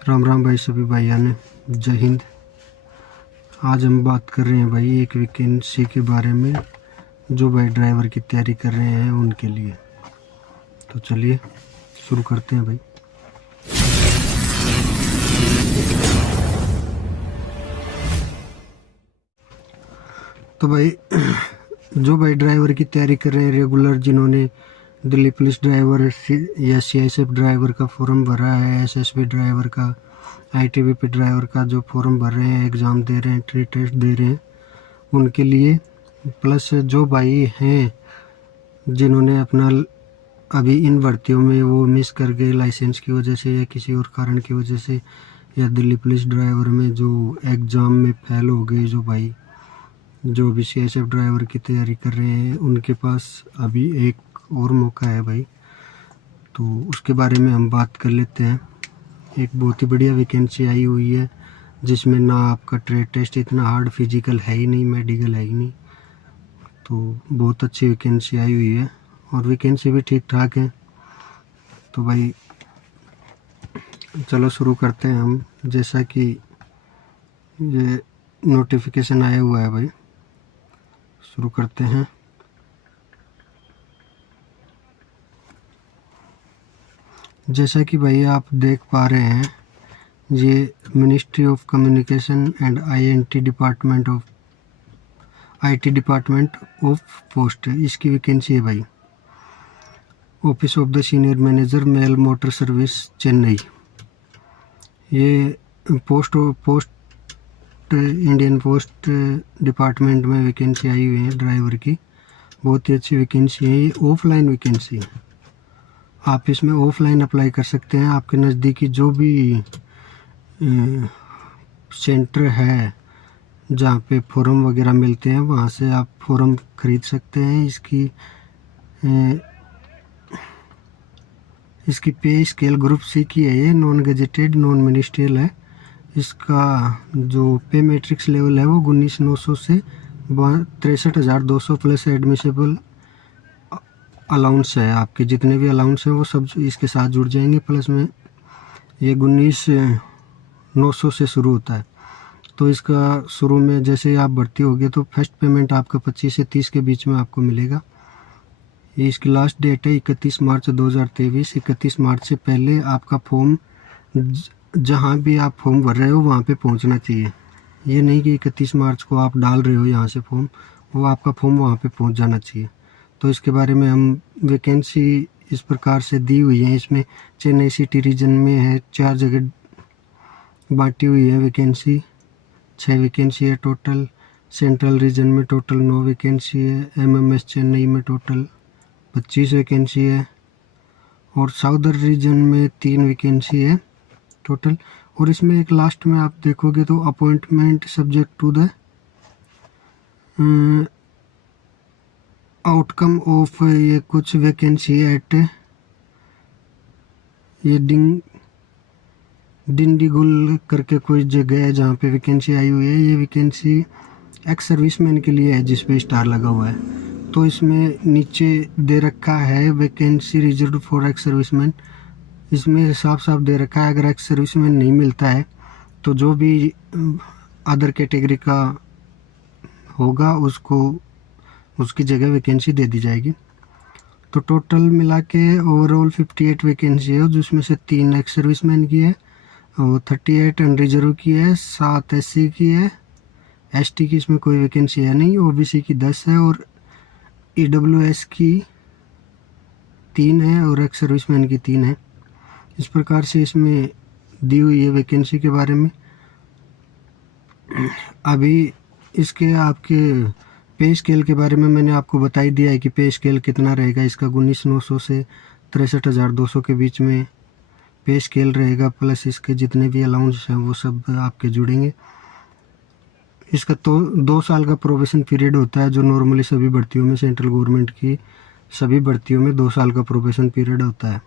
राम राम भाई, सभी भाइयों ने जय हिंद। आज हम बात कर रहे हैं भाई एक वैकेंसी के बारे में जो भाई ड्राइवर की तैयारी कर रहे हैं उनके लिए। तो चलिए शुरू करते हैं भाई। तो भाई जो भाई ड्राइवर की तैयारी कर रहे हैं रेगुलर, जिन्होंने दिल्ली पुलिस ड्राइवर या सीआईएसएफ ड्राइवर का फॉर्म भरा है, एसएसबी ड्राइवर का, आईटीबीपी ड्राइवर का जो फॉर्म भर रहे हैं, एग्ज़ाम दे रहे हैं, ट्री टेस्ट दे रहे हैं, उनके लिए, प्लस जो भाई हैं जिन्होंने अपना अभी इन भर्तियों में वो मिस कर गए लाइसेंस की वजह से या किसी और कारण की वजह से, या दिल्ली पुलिस ड्राइवर में जो एग्ज़ाम में फेल हो गए, जो भाई जो भी सीआईएसएफ ड्राइवर की तैयारी कर रहे हैं, उनके पास अभी एक और मौका है भाई। तो उसके बारे में हम बात कर लेते हैं। एक बहुत ही बढ़िया वैकेंसी आई हुई है जिसमें ना आपका ट्रेड टेस्ट इतना हार्ड, फिजिकल है ही नहीं, मेडिकल है ही नहीं। तो बहुत अच्छी वैकेंसी आई हुई है और वैकेंसी भी ठीक ठाक है। तो भाई चलो शुरू करते हैं हम। जैसा कि ये नोटिफिकेशन आया हुआ है भाई, शुरू करते हैं। जैसा कि भाई आप देख पा रहे हैं, ये ministry of communication and IT department of post, इसकी वैकेंसी है भाई। Office of the senior manager mail motor service Chennai. ये पोस्ट इंडियन पोस्ट डिपार्टमेंट में वैकेंसी आई हुई है ड्राइवर की। बहुत ही अच्छी वैकेंसी है। ये ऑफलाइन वैकेंसी है, आप इसमें ऑफलाइन अप्लाई कर सकते हैं। आपके नज़दीकी जो भी सेंटर है जहाँ पे फॉर्म वगैरह मिलते हैं, वहाँ से आप फॉर्म खरीद सकते हैं। इसकी पे स्केल ग्रुप सी की है, ये नॉन गजेटेड नॉन मिनिस्ट्रियल है। इसका जो पे मैट्रिक्स लेवल है वो 19,900 से 63,200 प्लस एडमिसेबल अलाउंस है। आपके जितने भी अलाउंस हैं वो सब इसके साथ जुड़ जाएंगे। प्लस में ये 19,900 से शुरू होता है। तो इसका शुरू में जैसे आप भर्ती होगे तो फर्स्ट पेमेंट आपका 25 से 30 के बीच में आपको मिलेगा। ये इसकी लास्ट डेट है 31 मार्च 2023। 31 मार्च से पहले आपका फॉर्म जहाँ भी आप फॉर्म भर रहे हो वहाँ पे पहुँचना चाहिए। ये नहीं कि 31 मार्च को आप डाल रहे हो यहाँ से फॉर्म, वो आपका फॉर्म वहाँ पे पहुँच जाना चाहिए। तो इसके बारे में हम वैकेंसी इस प्रकार से दी हुई है। इसमें चेन्नई सिटी रीजन में है, 4 जगह बांटी हुई है वैकेंसी। 6 वैकेंसी है टोटल। सेंट्रल रीजन में टोटल 9 वैकेंसी है। एमएमएस चेन्नई में टोटल 25 वैकेंसी है और साउदर्न रीजन में 3 वैकेंसी है टोटल। और इसमें एक लास्ट में आप देखोगे तो appointment subject to the outcome of ये कुछ वैकेंसी एट ये डिंडीगुल करके कोई जगह है जहाँ पे वैकेंसी आई हुई है। ये वैकेंसी एक्स सर्विसमैन के लिए है जिस पे स्टार लगा हुआ है। तो इसमें नीचे दे रखा है vacancy reserve for ex serviceman. इसमें साफ साफ दे रखा है अगर एक्स सर्विसमैन नहीं मिलता है तो जो भी अदर कैटेगरी का होगा उसको उसकी जगह वैकेंसी दे दी जाएगी। तो टोटल मिला के ओवरऑल 58 वैकेंसी है, जिसमें से 3 एक्स सर्विसमैन की है और 38 अनरिजर्व की है, 7 एससी की है। एसटी की इसमें कोई वैकेंसी है नहीं। ओबीसी की 10 है और ईडब्ल्यूएस की 3 है और एक्स सर्विसमैन की 3 है। इस प्रकार से इसमें दी हुई है वैकेंसी के बारे में। अभी इसके आपके पे स्केल के बारे में मैंने आपको बता ही दिया है कि पे स्केल कितना रहेगा। इसका 19,900 से 63,200 के बीच में पे स्केल रहेगा। प्लस इसके जितने भी अलाउंस हैं वो सब आपके जुड़ेंगे। इसका तो 2 साल का प्रोबेशन पीरियड होता है, जो नॉर्मली सभी भर्तियों में, सेंट्रल गवर्नमेंट की सभी भर्तियों में 2 साल का प्रोबेशन पीरियड होता है।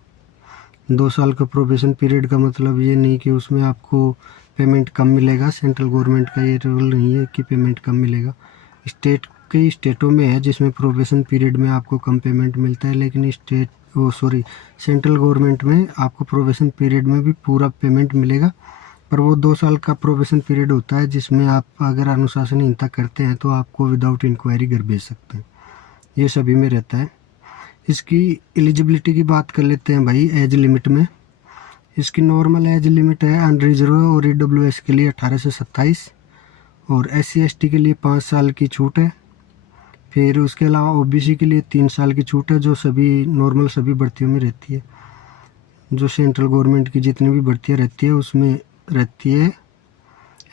2 साल का प्रोबेशन पीरियड का मतलब ये नहीं कि उसमें आपको पेमेंट कम मिलेगा। सेंट्रल गवर्नमेंट का ये रूल नहीं है कि पेमेंट कम मिलेगा। स्टेट कई स्टेटों में है जिसमें प्रोबेशन पीरियड में आपको कम पेमेंट मिलता है, लेकिन सेंट्रल गवर्नमेंट में आपको प्रोबेशन पीरियड में भी पूरा पेमेंट मिलेगा, पर वो 2 साल का प्रोबेशन पीरियड होता है, जिसमें आप अगर अनुशासनहीनता करते हैं तो आपको विदाउट इंक्वायरी घर भेज सकते हैं। ये सभी में रहता है। इसकी एलिजिबिलिटी की बात कर लेते हैं भाई। एज लिमिट में इसकी नॉर्मल एज लिमिट है अनरिजर्व और EWS के लिए 18 से 27 और SC/ST के लिए 5 साल की छूट है। फिर उसके अलावा OBC के लिए 3 साल की छूट है, जो सभी नॉर्मल सभी भर्तियों में रहती है। जो सेंट्रल गवर्नमेंट की जितनी भी भर्तियाँ रहती है उसमें रहती है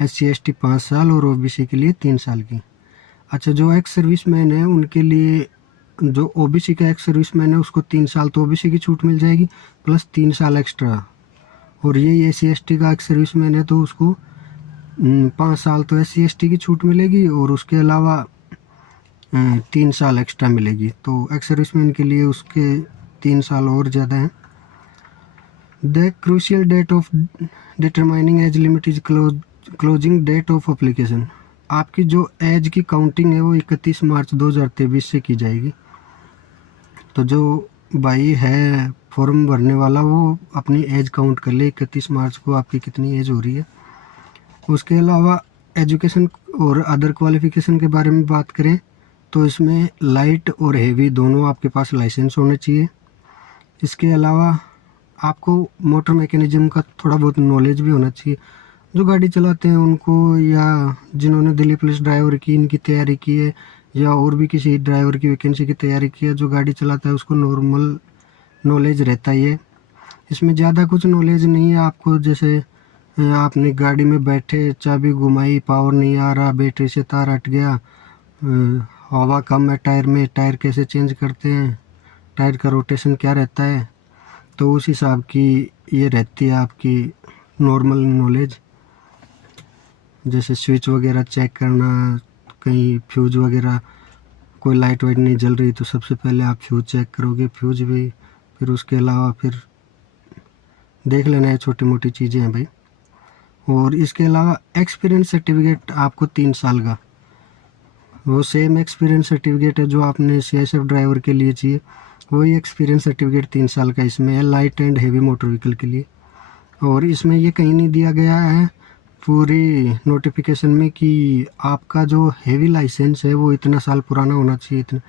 SC/ST 5 साल और OBC के लिए 3 साल की। अच्छा, जो एक्स सर्विसमैन है उनके लिए, जो OBC का एक्स सर्विसमैन है उसको 3 साल तो OBC की छूट मिल जाएगी प्लस 3 साल एक्स्ट्रा, और ये SC/ST का एक्स सर्विसमैन है तो उसको 5 साल तो SC/ST की छूट मिलेगी और उसके अलावा 3 साल एक्स्ट्रा मिलेगी। तो एक्स सर्विसमैन के लिए उसके 3 साल और ज़्यादा हैं। The crucial date of determining age limit is closing date of application. आपकी जो एज की काउंटिंग है वो 31 मार्च 2023 से की जाएगी। तो जो भाई है फॉर्म भरने वाला वो अपनी एज काउंट कर ले 31 मार्च को आपकी कितनी एज हो रही है। उसके अलावा एजुकेशन और अदर क्वालिफिकेशन के बारे में बात करें तो इसमें लाइट और हेवी दोनों आपके पास लाइसेंस होने चाहिए। इसके अलावा आपको मोटर मैकेनिज्म का थोड़ा बहुत नॉलेज भी होना चाहिए। जो गाड़ी चलाते हैं उनको, या जिन्होंने दिल्ली पुलिस ड्राइवर की इनकी तैयारी की है, या और भी किसी ड्राइवर की वैकेंसी की तैयारी की है, जो गाड़ी चलाता है उसको नॉर्मल नॉलेज रहता ही है। इसमें ज़्यादा कुछ नॉलेज नहीं है आपको। जैसे आपने गाड़ी में बैठे, चाबी घुमाई, पावर नहीं आ रहा, बैटरी से तार हट गया, हवा कम है टायर में, टायर कैसे चेंज करते हैं, टायर का रोटेशन क्या रहता है, तो उस हिसाब की ये रहती है आपकी नॉर्मल नॉलेज। जैसे स्विच वगैरह चेक करना, कहीं फ्यूज वगैरह कोई लाइट वाइट नहीं जल रही तो सबसे पहले आप फ्यूज चेक करोगे, फ्यूज भी, फिर उसके अलावा फिर देख लेना है, छोटी मोटी चीज़ें हैं भाई। और इसके अलावा एक्सपीरियंस सर्टिफिकेट आपको 3 साल का, वो सेम एक्सपीरियंस सर्टिफिकेट है जो आपने CISF ड्राइवर के लिए चाहिए, वही एक्सपीरियंस सर्टिफिकेट 3 साल का इसमें है, light and heavy motor vehicle के लिए। और इसमें ये कहीं नहीं दिया गया है पूरी नोटिफिकेशन में कि आपका जो हेवी लाइसेंस है वो इतना साल पुराना होना चाहिए, इतना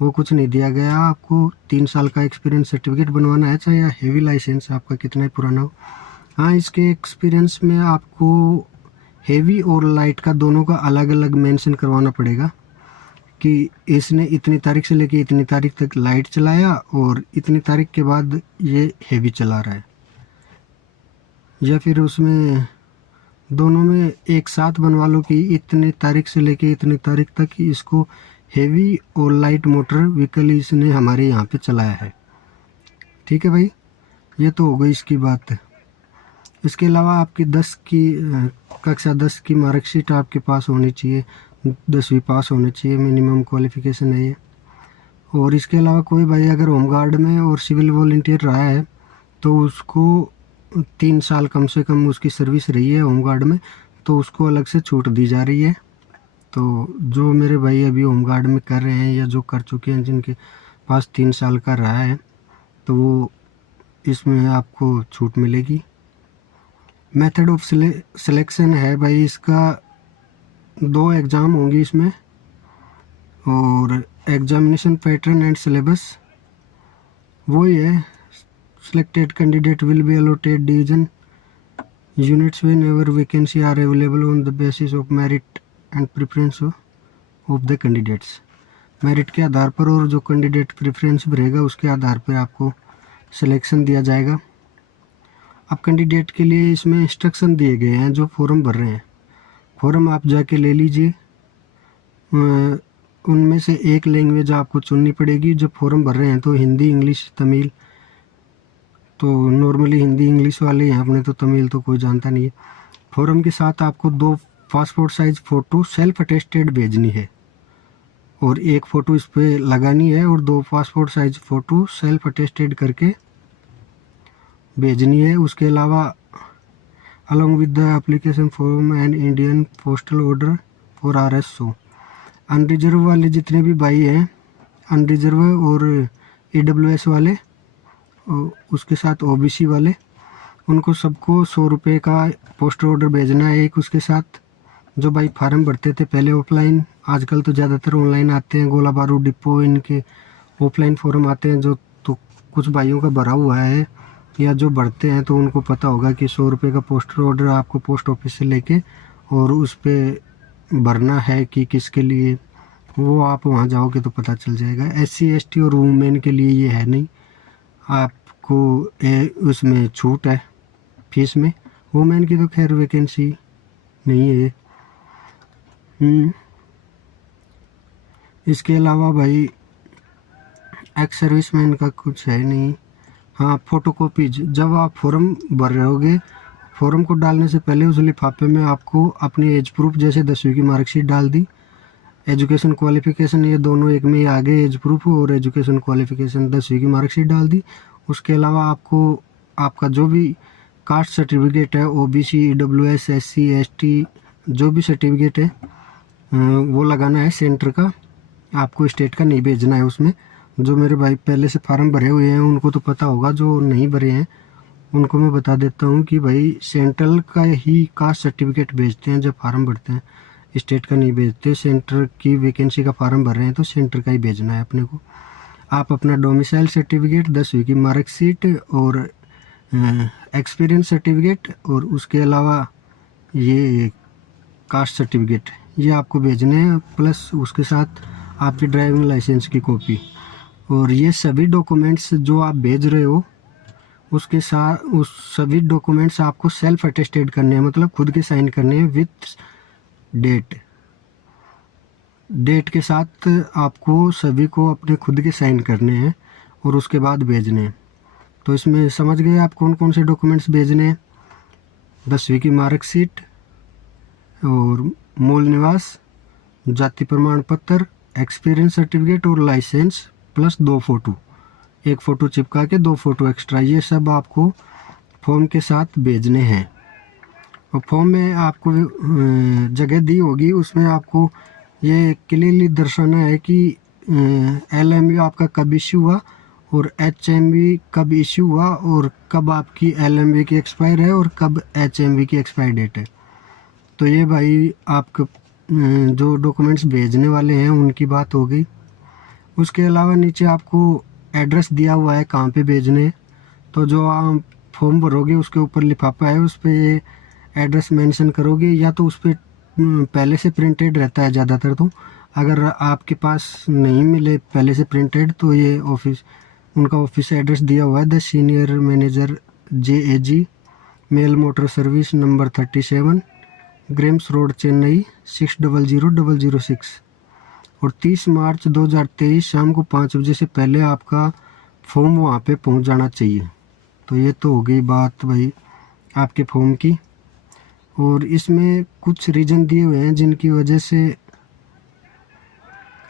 वो कुछ नहीं दिया गया। आपको 3 साल का एक्सपीरियंस सर्टिफिकेट बनवाना है, चाहे हेवी लाइसेंस आपका कितना ही पुराना हो। हाँ, इसके एक्सपीरियंस में आपको हेवी और लाइट का दोनों का अलग अलग मेंशन करवाना पड़ेगा कि इसने इतनी तारीख से लेके इतनी तारीख तक लाइट चलाया और इतनी तारीख के बाद ये हेवी चला रहा है, या फिर उसमें दोनों में एक साथ बनवा लो कि इतनी तारीख से लेके इतनी तारीख तक इसको हेवी और लाइट मोटर व्हीकल इसने हमारे यहाँ पे चलाया है। ठीक है भाई, ये तो हो गई इसकी बात। इसके अलावा आपकी कक्षा 10 की मार्कशीट आपके पास होनी चाहिए, 10वीं पास होनी चाहिए, मिनिमम क्वालिफिकेशन है ये। और इसके अलावा कोई भाई अगर होमगार्ड में और सिविल वॉलंटियर रहा है तो उसको 3 साल कम से कम उसकी सर्विस रही है होमगार्ड में, तो उसको अलग से छूट दी जा रही है। तो जो मेरे भाई अभी होमगार्ड में कर रहे हैं या जो कर चुके हैं, जिनके पास 3 साल का रहा है, तो वो इसमें आपको छूट मिलेगी। मेथड ऑफ सिलेक्शन है भाई, इसका 2 एग्ज़ाम होंगी इसमें, और एग्जामिनेशन पैटर्न एंड सिलेबस वही है। Selected candidate will be allotted division units whenever vacancy are available on the basis of merit and preference of the candidates। Merit के आधार पर और जो कैंडिडेट प्रेफरेंस रहेगा उसके आधार पर आपको सिलेक्शन दिया जाएगा। अब कैंडिडेट के लिए इसमें इंस्ट्रक्शन दिए गए हैं। जो फॉर्म भर रहे हैं, फॉर्म आप जाके ले लीजिए, उनमें से एक लैंग्वेज आपको चुननी पड़ेगी। जो फॉर्म भर रहे हैं तो हिंदी, इंग्लिश, तमिल, तो नॉर्मली हिंदी इंग्लिश वाले हैं, अपने तो तमिल तो कोई जानता नहीं है। फॉर्म के साथ आपको 2 passport size photo self attested भेजनी है, और एक फ़ोटो इस पर लगानी है, और 2 passport size photo self attested करके भेजनी है। उसके अलावा along with the application form and Indian postal order for RSO। Unreserve वाले जितने भी भाई हैं, अनरिजर्व और EWS वाले, उसके साथ ओबीसी वाले, उनको सबको 100 रुपये का पोस्टर ऑर्डर भेजना है एक उसके साथ। जो भाई फार्म भरते थे पहले ऑफलाइन, आजकल तो ज़्यादातर ऑनलाइन आते हैं, गोला बारूद डिपो इनके ऑफलाइन फॉर्म आते हैं। जो तो कुछ भाइयों का भरा हुआ है या जो भरते हैं तो उनको पता होगा कि 100 रुपये का पोस्टर ऑर्डर आपको पोस्ट ऑफिस से लेके और उस पर भरना है कि किसके लिए, वो आप वहाँ जाओगे तो पता चल जाएगा। SC ST और वुमेन के लिए ये है नहीं, आपको उसमें छूट है फीस में। वुमेन की तो खैर वैकेंसी नहीं है। इसके अलावा भाई एक्स सर्विसमैन का कुछ है नहीं। हाँ, फ़ोटोकॉपीज, जब आप फॉर्म भर रहे होगे, फॉर्म को डालने से पहले उस लिफाफे में आपको अपनी एज प्रूफ जैसे 10वीं की मार्कशीट डाल दी, एजुकेशन क्वालिफ़िकेशन, ये दोनों एक में ही आ गए, एज प्रूफ और एजुकेशन क्वालिफ़िकेशन, 10वीं की मार्कशीट डाल दी। उसके अलावा आपको आपका जो भी कास्ट सर्टिफिकेट है, OBC EWS SC ST जो भी सर्टिफिकेट है वो लगाना है सेंटर का, आपको स्टेट का नहीं भेजना है उसमें। जो मेरे भाई पहले से फार्म भरे हुए हैं उनको तो पता होगा, जो नहीं भरे हैं उनको मैं बता देता हूँ कि भाई सेंट्रल का ही कास्ट सर्टिफिकेट भेजते हैं जब फार्म भरते हैं, स्टेट का नहीं भेजते। सेंटर की वैकेंसी का फार्म भर रहे हैं तो सेंटर का ही भेजना है अपने को। आप अपना डोमिसाइल सर्टिफिकेट, 10वीं की मार्कशीट और एक्सपीरियंस सर्टिफिकेट और उसके अलावा ये कास्ट सर्टिफिकेट, ये आपको भेजने हैं, प्लस उसके साथ आपकी ड्राइविंग लाइसेंस की कॉपी। और ये सभी डॉक्यूमेंट्स जो आप भेज रहे हो उसके साथ उस सभी डॉक्यूमेंट्स आपको सेल्फ अटेस्टेड करने हैं, मतलब खुद के साइन करने हैं विथ डेट के साथ आपको सभी को अपने खुद के साइन करने हैं और उसके बाद भेजने हैं। तो इसमें समझ गए आप कौन कौन से डॉक्यूमेंट्स भेजने हैं। 10वीं की मार्कशीट और मूल निवास, जाति प्रमाण पत्र, एक्सपीरियंस सर्टिफिकेट और लाइसेंस, प्लस 2 फ़ोटो, एक फ़ोटो चिपका के 2 फ़ोटो एक्स्ट्रा, ये सब आपको फॉर्म के साथ भेजने हैं। और फॉर्म में आपको जगह दी होगी, उसमें आपको ये क्लियरली दर्शाना है कि LMB आपका कब इश्यू हुआ और HMB कब इश्यू हुआ और कब आपकी LMB की एक्सपायर है और कब HMB की एक्सपायर डेट है। तो ये भाई आपको जो डॉक्यूमेंट्स भेजने वाले हैं उनकी बात हो गई। उसके अलावा नीचे आपको एड्रेस दिया हुआ है कहाँ पे भेजने, तो जो आप फॉर्म भरोगे उसके ऊपर लिफाफा है, उस पर ये एड्रेस मेंशन करोगे, या तो उस पर पहले से प्रिंटेड रहता है ज़्यादातर। तो अगर आपके पास नहीं मिले पहले से प्रिंटेड तो ये उनका ऑफिस एड्रेस दिया हुआ है, the senior manager JAG mail motor service number 37 Greams road Chennai 600006। और 30 मार्च 2023 शाम को 5 बजे से पहले आपका फॉर्म वहाँ पे पहुँच जाना चाहिए। तो ये तो हो गई बात भाई आपके फॉर्म की। और इसमें कुछ रीज़न दिए हुए हैं जिनकी वजह से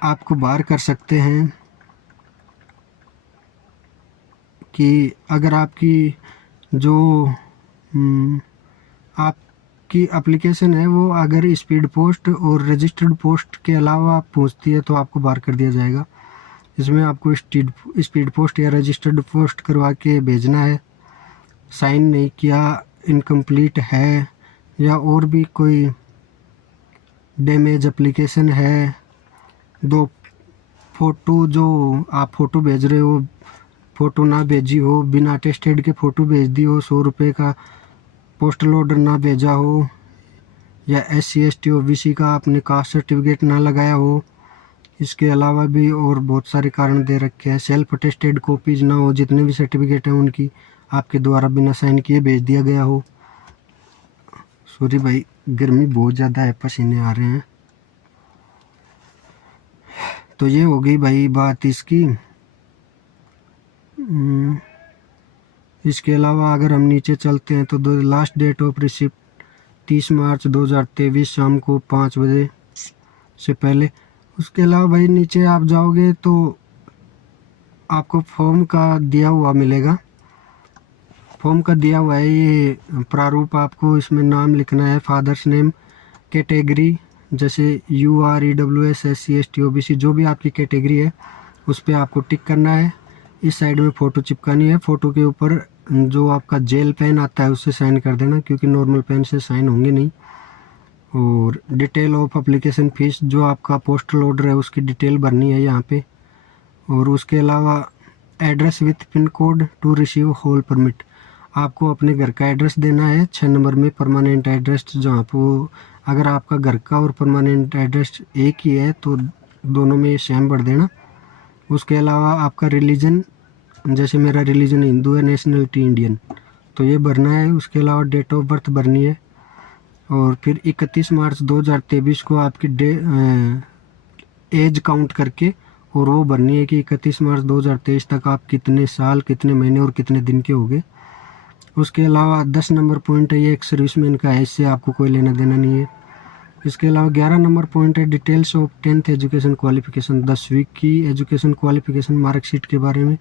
आपको बाहर कर सकते हैं कि अगर आपकी जो आपकी एप्लीकेशन है वो अगर स्पीड पोस्ट और रजिस्टर्ड पोस्ट के अलावा पहुंचती है तो आपको बाहर कर दिया जाएगा। इसमें आपको स्पीड पोस्ट या रजिस्टर्ड पोस्ट करवा के भेजना है, साइन नहीं किया, इनकम्प्लीट है, या और भी कोई डैमेज एप्लीकेशन है, 2 फ़ोटो जो आप फ़ोटो भेज रहे हो फ़ोटो ना भेजी हो, बिना अटेस्टेड के फ़ोटो भेज दी हो, 100 रुपये का पोस्टल ऑर्डर ना भेजा हो, या SC ST OBC का आपने कास्ट सर्टिफिकेट ना लगाया हो। इसके अलावा भी और बहुत सारे कारण दे रखे हैं। सेल्फ अटेस्टेड कॉपीज ना हो, जितने भी सर्टिफिकेट हैं उनकी आपके द्वारा बिना साइन किए भेज दिया गया हो। सॉरी भाई, गर्मी बहुत ज़्यादा है, पसीने आ रहे हैं। तो ये हो गई भाई बात इसकी। इसके अलावा अगर हम नीचे चलते हैं तो लास्ट डेट ऑफ रिसिप्ट 30 मार्च 2023 शाम को 5 बजे से पहले। उसके अलावा भाई नीचे आप जाओगे तो आपको फॉर्म का दिया हुआ मिलेगा, फॉर्म का दिया हुआ है ये प्रारूप, आपको इसमें नाम लिखना है, फादर्स नेम, कैटेगरी जैसे UR EWS SC ST OBC जो भी आपकी कैटेगरी है उस पर आपको टिक करना है। इस साइड में फ़ोटो चिपकानी है। फ़ोटो के ऊपर जो आपका जेल पेन आता है उससे साइन कर देना, क्योंकि नॉर्मल पेन से साइन होंगे नहीं। और डिटेल ऑफ एप्लीकेशन फ़ीस, जो आपका पोस्टल ऑर्डर है उसकी डिटेल भरनी है यहाँ पे। और उसके अलावा address with pin code to receive whole permit, आपको अपने घर का एड्रेस देना है 6 नंबर में, परमानेंट एड्रेस जहाँ पर, अगर आपका घर का और परमानेंट एड्रेस एक ही है तो दोनों में सेम भर देना। उसके अलावा आपका रिलीजन, जैसे मेरा रिलीजन हिंदू है, नेशनलिटी इंडियन, तो ये भरना है। उसके अलावा डेट ऑफ बर्थ भरनी है। और फिर 31 मार्च 2023 को आपकी एज काउंट करके और वो भरनी है कि 31 मार्च 2023 तक आप कितने साल, कितने महीने और कितने दिन के हो गए। उसके अलावा 10 नंबर पॉइंट है, ये एक सर्विसमैन का है, इससे आपको कोई लेना देना नहीं है। इसके अलावा 11 नंबर पॉइंट है details of 10th education qualification, 10वीं की एजुकेशन क्वालिफिकेशन मार्कशीट के बारे में,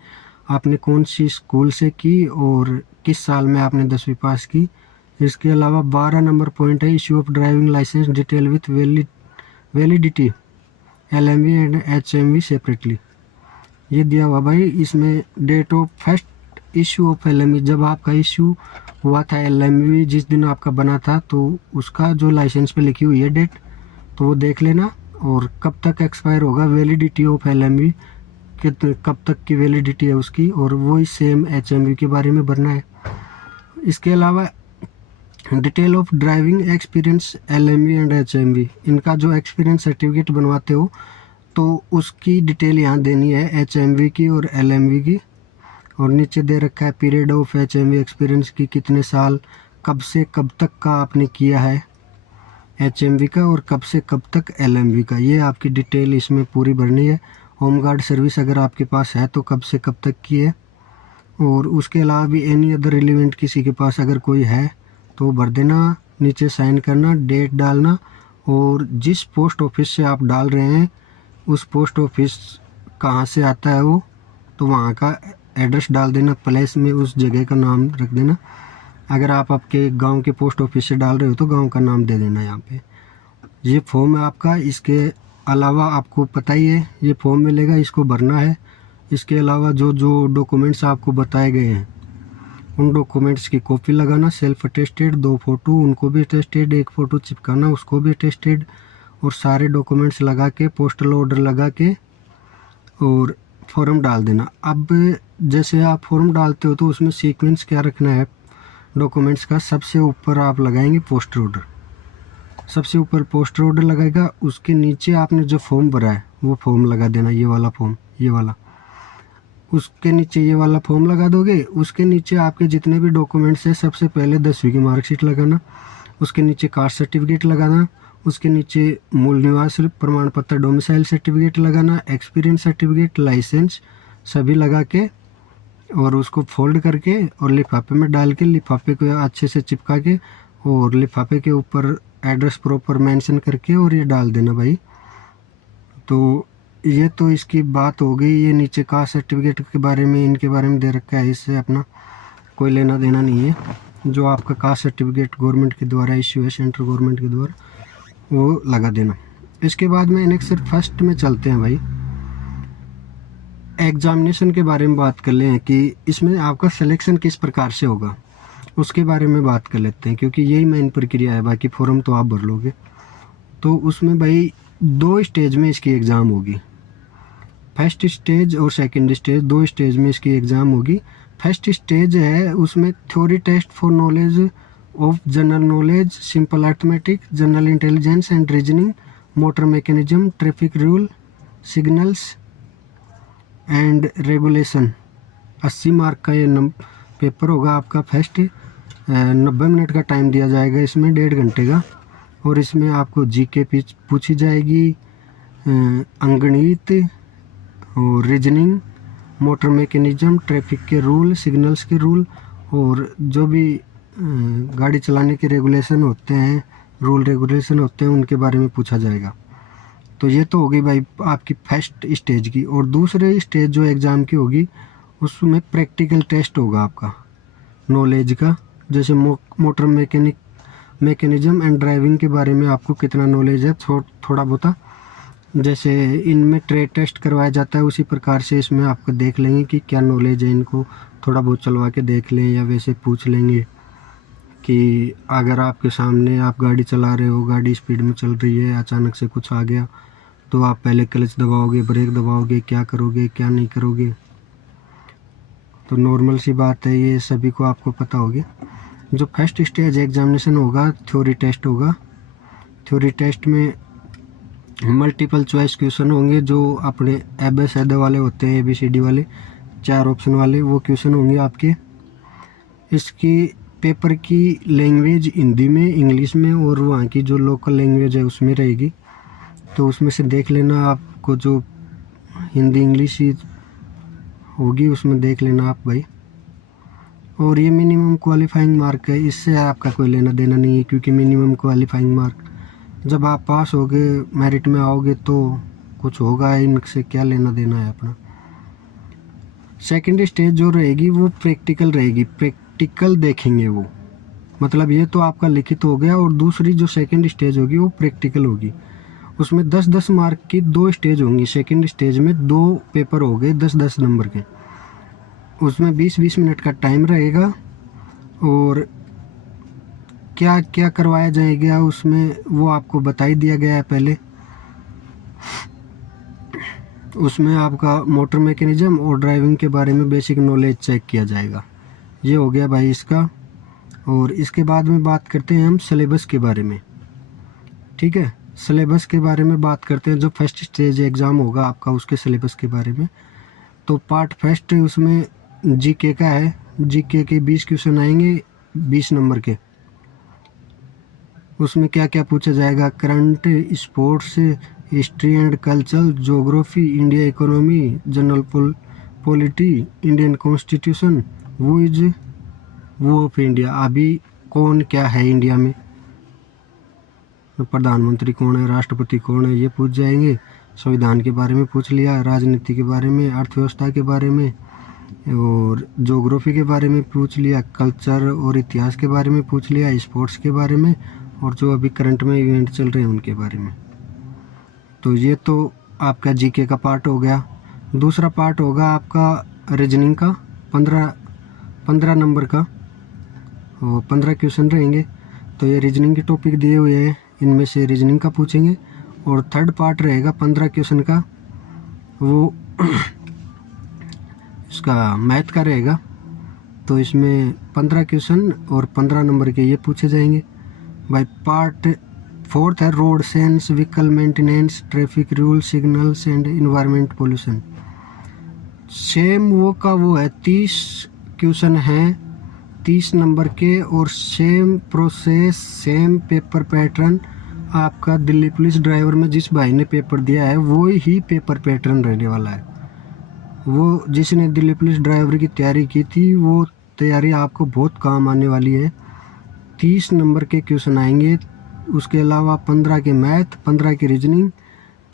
आपने कौन सी स्कूल से की और किस साल में आपने 10वीं पास की। इसके अलावा 12 नंबर पॉइंट है issue of driving licence detail with validity LMV and HMV separately, ये दिया हुआ भाई। इसमें date of first issue of LMV, जब आपका इशू हुआ था LMV जिस दिन आपका बना था, तो उसका जो लाइसेंस पे लिखी हुई है डेट, तो वो देख लेना। और कब तक एक्सपायर होगा, वैलिडिटी ऑफ LMV कब तक की वैलिडिटी है उसकी, और वही सेम HMV के बारे में भरना है। इसके अलावा detail of driving experience LMV and HMV, इनका जो एक्सपीरियंस सर्टिफिकेट बनवाते हो तो उसकी डिटेल यहाँ देनी है, HMV की और LMV की। और नीचे दे रखा है पीरियड ऑफ HMV एक्सपीरियंस की, कितने साल, कब से कब तक का आपने किया है HMV का और कब से कब तक LMV का, ये आपकी डिटेल इसमें पूरी भरनी है। होम गार्ड सर्विस अगर आपके पास है तो कब से कब तक की है। और उसके अलावा भी एनी अदर रिलेवेंट किसी के पास अगर कोई है तो भर देना, नीचे साइन करना, डेट डालना। और जिस पोस्ट ऑफिस से आप डाल रहे हैं उस पोस्ट ऑफिस कहाँ से आता है वो, तो वहाँ का एड्रेस डाल देना, प्लेस में उस जगह का नाम रख देना। अगर आप आपके गांव के पोस्ट ऑफिस से डाल रहे हो तो गांव का नाम दे देना यहाँ पे। ये फॉर्म है आपका। इसके अलावा आपको पता ही है ये फॉर्म मिलेगा, इसको भरना है। इसके अलावा जो जो डॉक्यूमेंट्स आपको बताए गए हैं उन डॉक्यूमेंट्स की कॉपी लगाना, सेल्फ अटेस्टेड, 2 फोटो उनको भी अटेस्टेड, 1 फ़ोटो चिपकाना उसको भी अटेस्टेड, और सारे डॉक्यूमेंट्स लगा के पोस्टल ऑर्डर लगा के और फॉर्म डाल देना। अब जैसे आप फॉर्म डालते हो तो उसमें सीक्वेंस क्या रखना है डॉक्यूमेंट्स का, सबसे ऊपर आप लगाएंगे पोस्टर ऑर्डर, सबसे ऊपर पोस्टर ऑर्डर लगाएगा। उसके नीचे आपने जो फॉर्म भरा है वो फॉर्म लगा देना, ये वाला फॉर्म, ये वाला, उसके नीचे ये वाला फॉर्म लगा दोगे। उसके नीचे आपके जितने भी डॉक्यूमेंट्स हैं सबसे पहले 10वीं की मार्कशीट लगाना, उसके नीचे कास्ट सर्टिफिकेट लगाना, उसके नीचे मूल निवास प्रमाण पत्र डोमिसाइल सर्टिफिकेट लगाना, एक्सपीरियंस सर्टिफिकेट, लाइसेंस सभी लगा के और उसको फोल्ड करके और लिफाफे में डाल के, लिफाफे को अच्छे से चिपका के और लिफाफे के ऊपर एड्रेस प्रॉपर मेंशन करके और ये डाल देना भाई। तो ये तो इसकी बात हो गई। ये नीचे कास्ट सर्टिफिकेट के बारे में, इनके बारे में दे रखा है, इससे अपना कोई लेना देना नहीं है। जो आपका कास्ट सर्टिफिकेट गवर्नमेंट के द्वारा इश्यू है, सेंट्रल गवर्नमेंट के द्वारा, वो लगा देना। इसके बाद में एनेक्सर फर्स्ट में चलते हैं भाई। एग्जामिनेशन के बारे में बात कर लें कि इसमें आपका सिलेक्शन किस प्रकार से होगा, उसके बारे में बात कर लेते हैं, क्योंकि यही मेन प्रक्रिया है। बाकी फॉर्म तो आप भर लोगे। तो उसमें भाई 2 स्टेज में इसकी एग्ज़ाम होगी, फर्स्ट स्टेज और सेकंड स्टेज, 2 स्टेज में इसकी एग्ज़ाम होगी। फर्स्ट स्टेज है उसमें theory test for knowledge of general knowledge, simple arithmetic, general intelligence and reasoning, motor mechanism, traffic rule, signals and regulation. 80 mark का ये पेपर होगा आपका फर्स्ट। 90 मिनट का टाइम दिया जाएगा इसमें, 1.5 घंटे का। और इसमें आपको जीके पूछी जाएगी, अंगणित और रीजनिंग, मोटर मैकेनिज्म, ट्रैफिक के रूल, सिग्नल्स के रूल, और जो भी गाड़ी चलाने के रेगुलेशन होते हैं, रूल रेगुलेशन होते हैं, उनके बारे में पूछा जाएगा। तो ये तो हो गई भाई आपकी फर्स्ट स्टेज की। और दूसरे स्टेज जो एग्ज़ाम की होगी उसमें प्रैक्टिकल टेस्ट होगा आपका नॉलेज का, जैसे मोटर मैकेनिज्म एंड ड्राइविंग के बारे में आपको कितना नॉलेज है, थोड़ा बहुत। जैसे इनमें ट्रेड टेस्ट करवाया जाता है उसी प्रकार से इसमें आपको देख लेंगे कि क्या नॉलेज है, इनको थोड़ा बहुत चलवा के देख लें या वैसे पूछ लेंगे कि अगर आपके सामने आप गाड़ी चला रहे हो, गाड़ी स्पीड में चल रही है, अचानक से कुछ आ गया तो आप पहले क्लच दबाओगे, ब्रेक दबाओगे, क्या करोगे क्या नहीं करोगे। तो नॉर्मल सी बात है, ये सभी को आपको पता होगी। जो फर्स्ट स्टेज एग्जामिनेशन होगा थ्योरी टेस्ट होगा। थ्योरी टेस्ट में मल्टीपल चॉइस क्वेश्चन होंगे जो अपने ABCD वाले होते हैं, ABCD वाले 4 ऑप्शन वाले, वो क्वेश्चन होंगे आपके। इसकी पेपर की लैंग्वेज हिंदी में, इंग्लिश में और वहाँ की जो लोकल लैंग्वेज है उसमें रहेगी। तो उसमें से देख लेना, आपको जो हिंदी इंग्लिश ही होगी उसमें देख लेना आप भाई। और ये मिनिमम क्वालिफाइंग मार्क है, इससे आपका कोई लेना देना नहीं है, क्योंकि मिनिमम क्वालिफाइंग मार्क जब आप पास होगे, मेरिट में आओगे तो कुछ होगा, इनसे क्या लेना देना है अपना। सेकंड स्टेज जो रहेगी वो प्रैक्टिकल रहेगी, प्रैक्टिकल देखेंगे वो, मतलब ये तो आपका लिखित हो गया। और दूसरी जो सेकंड स्टेज होगी वो प्रैक्टिकल होगी। उसमें 10-10 मार्क की 2 स्टेज होंगी। सेकंड स्टेज में 2 पेपर हो गए 10-10 नंबर के, उसमें 20-20 मिनट का टाइम रहेगा। और क्या क्या करवाया जाएगा उसमें वो आपको बता ही दिया गया है पहले। उसमें आपका मोटर मैकेनिज्म और ड्राइविंग के बारे में बेसिक नॉलेज चेक किया जाएगा। ये हो गया भाई इसका। और इसके बाद में बात करते हैं हम सिलेबस के बारे में, ठीक है। सिलेबस के बारे में बात करते हैं, जो फर्स्ट स्टेज एग्ज़ाम होगा आपका उसके सिलेबस के बारे में। तो पार्ट फर्स्ट उसमें जीके का है। जीके के 20 क्वेश्चन आएंगे 20 नंबर के। उसमें क्या क्या पूछा जाएगा, current, sports, history and culture, geography, India economy, general polity, Indian constitution, वो इज वो ऑफ इंडिया, अभी कौन क्या है इंडिया में, प्रधानमंत्री कौन है, राष्ट्रपति कौन है, ये पूछ जाएंगे। संविधान के बारे में पूछ लिया, राजनीति के बारे में, अर्थव्यवस्था के बारे में, और ज्योग्राफी के बारे में पूछ लिया, कल्चर और इतिहास के बारे में पूछ लिया, स्पोर्ट्स के बारे में, और जो अभी करंट में इवेंट चल रहे हैं उनके बारे में। तो ये तो आपका जीके का पार्ट हो गया। दूसरा पार्ट होगा आपका रीजनिंग का, 15 नंबर का, और 15 क्वेश्चन रहेंगे। तो ये रीजनिंग के टॉपिक दिए हुए हैं, इनमें से रीजनिंग का पूछेंगे। और थर्ड पार्ट रहेगा 15 क्वेश्चन का, वो इसका मैथ का रहेगा। तो इसमें 15 क्वेश्चन और 15 नंबर के ये पूछे जाएंगे भाई। पार्ट फोर्थ है road sense, vehicle maintenance, traffic rule, signals and environment pollution. Same वो का वो है, 30 क्वेश्चन हैं 30 नंबर के, और same process, same paper pattern आपका दिल्ली पुलिस ड्राइवर में जिस भाई ने पेपर दिया है वो ही पेपर पैटर्न रहने वाला है। वो जिसने दिल्ली पुलिस ड्राइवर की तैयारी की थी वो तैयारी आपको बहुत काम आने वाली है। 30 नंबर के क्वेश्चन आएंगे, उसके अलावा 15 के मैथ, 15 की रीजनिंग,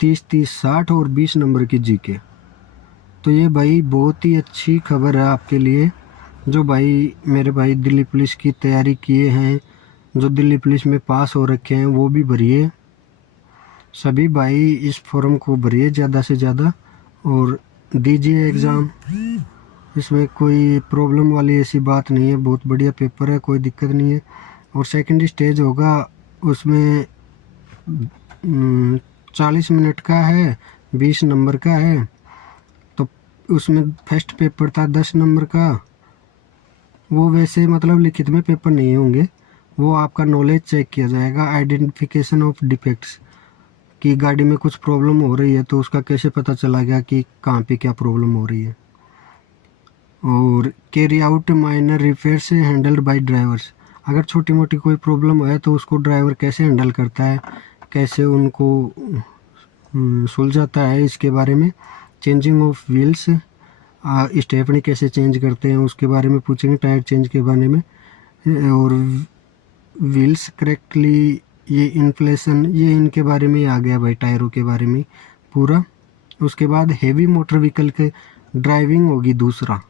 30-30 60 और 20 नंबर की जीके। तो ये भाई बहुत ही अच्छी खबर है आपके लिए, जो भाई मेरे भाई दिल्ली पुलिस की तैयारी किए हैं, जो दिल्ली पुलिस में पास हो रखे हैं, वो भी भरिए। सभी भाई इस फॉर्म को भरिए ज़्यादा से ज़्यादा और दीजिए एग्ज़ाम। इसमें कोई प्रॉब्लम वाली ऐसी बात नहीं है, बहुत बढ़िया पेपर है, कोई दिक्कत नहीं है। और सेकंड स्टेज होगा, उसमें 40 मिनट का है, 20 नंबर का है। तो उसमें फर्स्ट पेपर था 10 नंबर का, वो वैसे मतलब लिखित में पेपर नहीं होंगे, वो आपका नॉलेज चेक किया जाएगा। आइडेंटिफिकेशन ऑफ डिफेक्ट्स, कि गाड़ी में कुछ प्रॉब्लम हो रही है तो उसका कैसे पता चला गया कि कहाँ पे क्या प्रॉब्लम हो रही है। और carry out minor repairs handled by drivers, अगर छोटी मोटी कोई प्रॉब्लम है तो उसको ड्राइवर कैसे हैंडल करता है, कैसे उनको सुलझाता है, इसके बारे में। चेंजिंग ऑफ व्हील्स, स्टेपनी कैसे चेंज करते हैं उसके बारे में पूछेंगे, टायर चेंज के बारे में। और व्हील्स करेक्टली, ये इन्फ्लेशन, ये इनके बारे में आ गया भाई, टायरों के बारे में पूरा। उसके बाद हेवी मोटर व्हीकल के ड्राइविंग होगी, दूसरा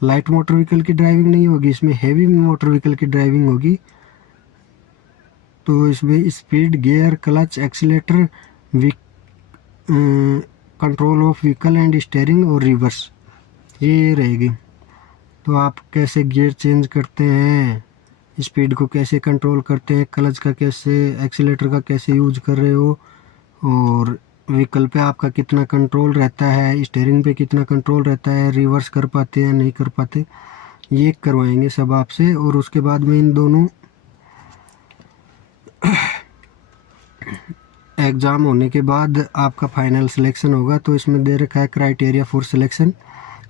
लाइट मोटर व्हीकल की ड्राइविंग नहीं होगी, इसमें हेवी मोटर व्हीकल की ड्राइविंग होगी। तो इसमें speed, gear, clutch, accelerator, control of vehicle and steering और रिवर्स, ये रहेगी। तो आप कैसे गियर चेंज करते हैं, स्पीड को कैसे कंट्रोल करते हैं, क्लच का कैसे, एक्सीलेटर का कैसे यूज कर रहे हो, और व्हीकल पे आपका कितना कंट्रोल रहता है, स्टीयरिंग पे कितना कंट्रोल रहता है, रिवर्स कर पाते हैं नहीं कर पाते, ये करवाएंगे सब आपसे। और उसके बाद में इन दोनों एग्ज़ाम होने के बाद आपका फाइनल सिलेक्शन होगा। तो इसमें दे रखा है criteria for selection,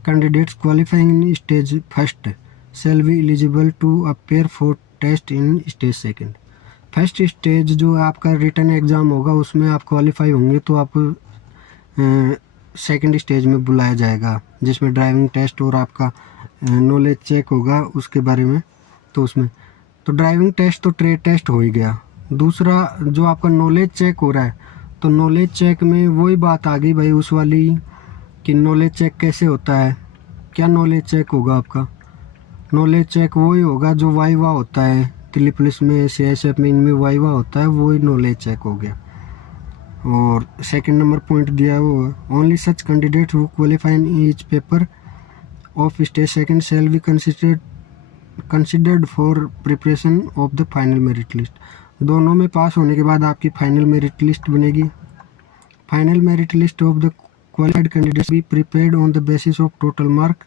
candidates qualifying in stage first shall be eligible to appear for test in stage second. First stage जो आपका रिटन एग्ज़ाम होगा उसमें आप क्वालिफाई होंगे तो आपको सेकंड स्टेज में बुलाया जाएगा, जिसमें ड्राइविंग टेस्ट और आपका नॉलेज चेक होगा उसके बारे में। तो उसमें तो ड्राइविंग टेस्ट तो ट्रेड टेस्ट हो ही गया। दूसरा जो आपका नॉलेज चेक हो रहा है, तो नॉलेज चेक में वही बात आ गई भाई उस वाली कि नॉलेज चेक कैसे होता है। क्या नॉलेज चेक होगा आपका? नॉलेज चेक वही होगा जो वाइवा होता है दिल्ली पुलिस में, CSF में, इनमें वाइवा होता है, वही नॉलेज चेक हो गया। और सेकंड नंबर पॉइंट दिया है वो, only such candidate who qualify in each paper of stage second shall be considered for preparation of the final merit list. दोनों में पास होने के बाद आपकी फाइनल मेरिट लिस्ट बनेगी। Final merit list of the qualified candidates be prepared on the basis of total mark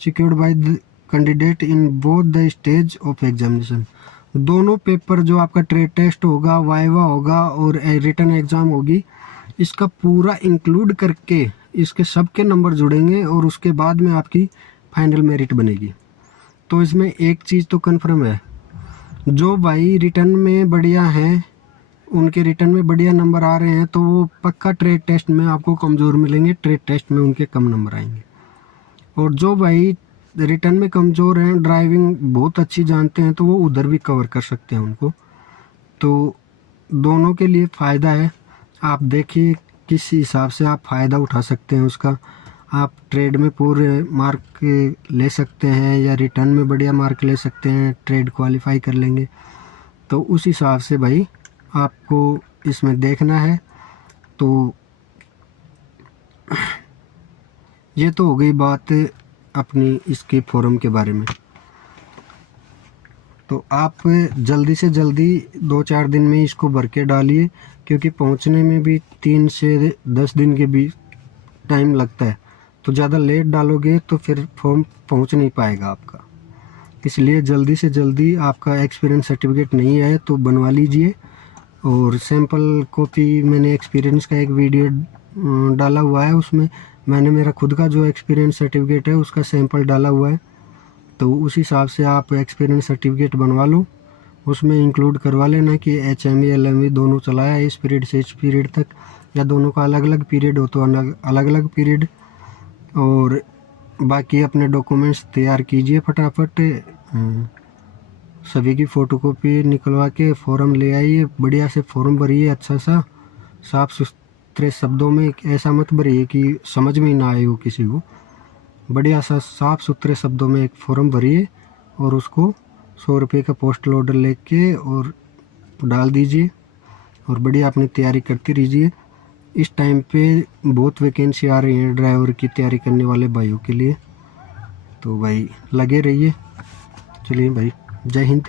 secured by the candidate in both the stage of examination. दोनों paper जो आपका ट्रेड टेस्ट होगा, viva होगा और written exam होगी, इसका पूरा include करके इसके सबके नंबर जुड़ेंगे और उसके बाद में आपकी फाइनल मेरिट बनेगी। तो इसमें एक चीज़ तो कन्फर्म है, जो भाई रिटन में बढ़िया हैं, उनके रिटन में बढ़िया नंबर आ रहे हैं, तो वो पक्का ट्रेड टेस्ट में आपको कमज़ोर मिलेंगे, ट्रेड टेस्ट में उनके कम नंबर आएंगे। और जो भाई रिटन में कमज़ोर हैं, ड्राइविंग बहुत अच्छी जानते हैं, तो वो उधर भी कवर कर सकते हैं उनको। तो दोनों के लिए फ़ायदा है। आप देखिए किस हिसाब से आप फ़ायदा उठा सकते हैं उसका। आप ट्रेड में पूरे मार्क ले सकते हैं या रिटर्न में बढ़िया मार्क ले सकते हैं, ट्रेड क्वालिफाई कर लेंगे। तो उस हिसाब से भाई आपको इसमें देखना है। तो ये तो हो गई बात अपनी इसके फॉर्म के बारे में। तो आप जल्दी से जल्दी 2-4 दिन में इसको भर के डालिए, क्योंकि पहुंचने में भी 3 से 10 दिन के बीच टाइम लगता है। तो ज़्यादा लेट डालोगे तो फिर फॉर्म पहुंच नहीं पाएगा आपका। इसलिए जल्दी से जल्दी, आपका एक्सपीरियंस सर्टिफिकेट नहीं है तो बनवा लीजिए। और सैम्पल कॉपी मैंने एक्सपीरियंस का एक वीडियो डाला हुआ है, उसमें मैंने मेरा खुद का जो एक्सपीरियंस सर्टिफिकेट है उसका सैंपल डाला हुआ है। तो उस हिसाब से आप एक्सपीरियंस सर्टिफिकेट बनवा लो, उसमें इंक्लूड करवा लेना कि HME LME दोनों चलाया इस पीरियड से इस पीरियड तक, या दोनों का अलग अलग पीरियड हो तो अलग अलग पीरियड। और बाकी अपने डॉक्यूमेंट्स तैयार कीजिए फटाफट, सभी की फ़ोटोकॉपी निकलवा के फॉर्म ले आइए, बढ़िया से फॉर्म भरिए, अच्छा सा साफ़ सुथरे शब्दों में, ऐसा मत भरिए कि समझ में ना आए हो किसी को। बढ़िया सा साफ़ सुथरे शब्दों में एक फॉर्म भरिए और उसको 100 रुपये का पोस्टल ऑर्डर लेके और डाल दीजिए, और बढ़िया अपनी तैयारी करती रहिए। इस टाइम पे बहुत वैकेंसी आ रही है ड्राइवर की तैयारी करने वाले भाइयों के लिए। तो भाई लगे रहिए। चलिए भाई, जय हिंद।